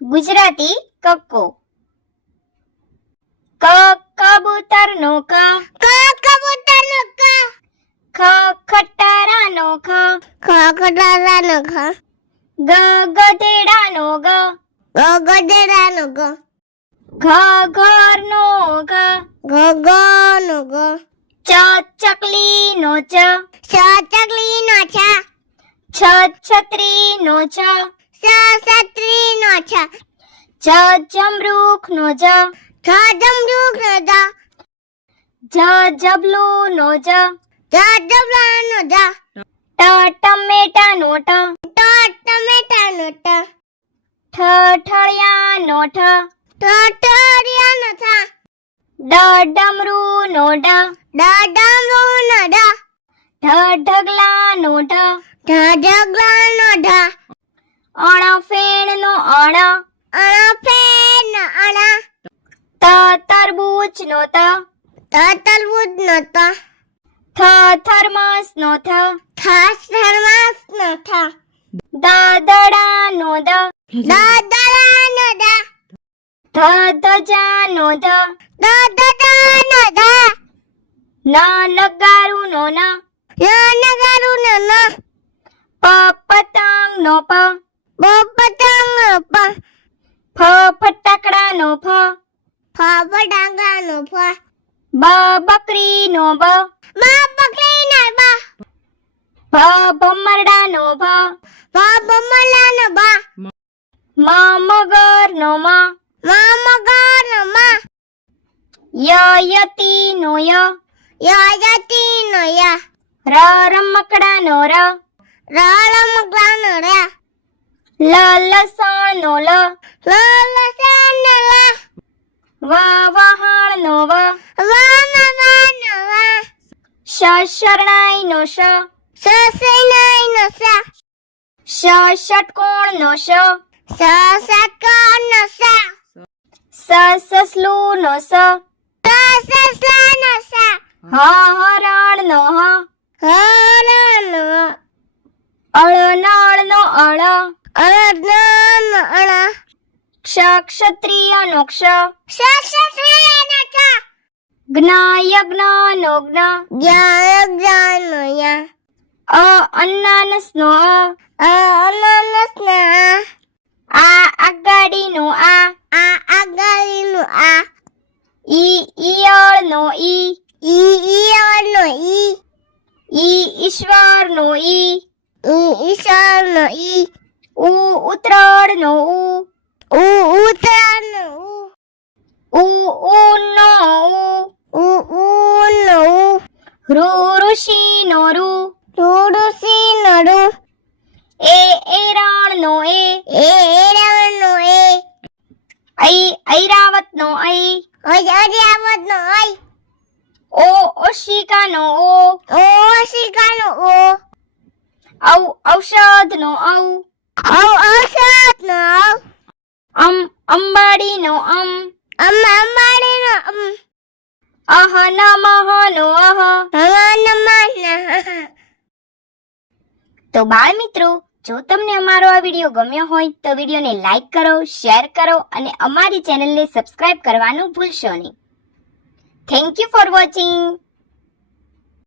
ગુજરાતી કક્કો. ક કબૂતરનો ક, કબૂતરનો ક, ખ ખટારાનો ખ, ખટારાનો ખ, ગ ગધેડાનો ગ, ગધેડાનો ગ, ઘ ઘરનો ઘ, ગનો ગ, ચ ચકલીનો ચ, ચકલીનો છ, છ છત્રીનો છ, છત્રીનો છ, જ જમરૂખનો જ, જમરૂખનો જ, જ જબલુનો જ, જબલાનો જ, ટ ટમેટાનો ટ, ટમેટાનો ટ, ઠ ઠળિયાનો ઠ, ઠળિયાનો ઠ, ડ ડમરૂનો ડ, ડમરૂનો ડ, ઢ ઢગલાનો ઢ, ઢગલાનો ઢ, અણ ફેણનો અણ, ફેરનો અણ, ત તરબૂચનો ત, તરબૂચનો ત, થ થર્મસનો થ, થર્માસનો થ, દ દડાનો દ, દડાનો દ, ધ ધજાનો ધ, દડાનો દ, ન નગારુનો ન, નગારુનો ન, પ પતંગનો પ, પતંગનો પ, ફ ફટાકડાનો ફ, ફટાકડાનો ફ, બ બકરીનો બ, બકરીનો બ, ભ ભમરડાનો ભ, ભમલાનો બ, મ મગરનો મ, મગરનો મ, યતીનો ય, યતીનો ય, રમકડાનો ર, રમકડાનો ર, લસણનો લ, લસણનો લ, વહાણનો વ, વમવાનો વ, શરણાઈનો શ, સસૈનાઈનો સ, ષટકોણનો શ, સસકોનો સ, સસલુનો સ, સસલાનો સ, હરણનો હ, હરણનો અળનળનો અળ, અળનો અળ, ક્ષત્રિયનો ક્ષ, સસલાનો સ, જ્ઞ જ્ઞનો જ્ઞ, જ્ઞાનો ય, અનાનસનો અનનસનો આ આગાડીનો આ, આગળનો આ, ઈયળનો ઈ, ઈયળનો ઈ, ઈશ્વરનો ઈ, ઈશ્વરનો ઈ, ઉત્તરાયણનો ઉ, ઉત્તરાયણનો ઊનો ઉનો ઋષિનો ઋ, ઋષિનો ઋ, એરણનો એરણનો ઐરાવતનો ઐ, અર્યાવતનો ઐ, ઓશિકાનો ઓશિકાનો ઓ, ઔષધનો ઔ, ઔષધનો અંબાડીનો અંબાડીનો નમઃનો નમઃ. તો બાળ મિત્રો, જો તમને અમારો આ વિડીયો ગમ્યો હોય તો વિડીયોને લાઈક કરો, શેર કરો અને અમારી ચેનલને સબસ્ક્રાઇબ કરવાનું ભૂલશો નહીં. Thank you for watching.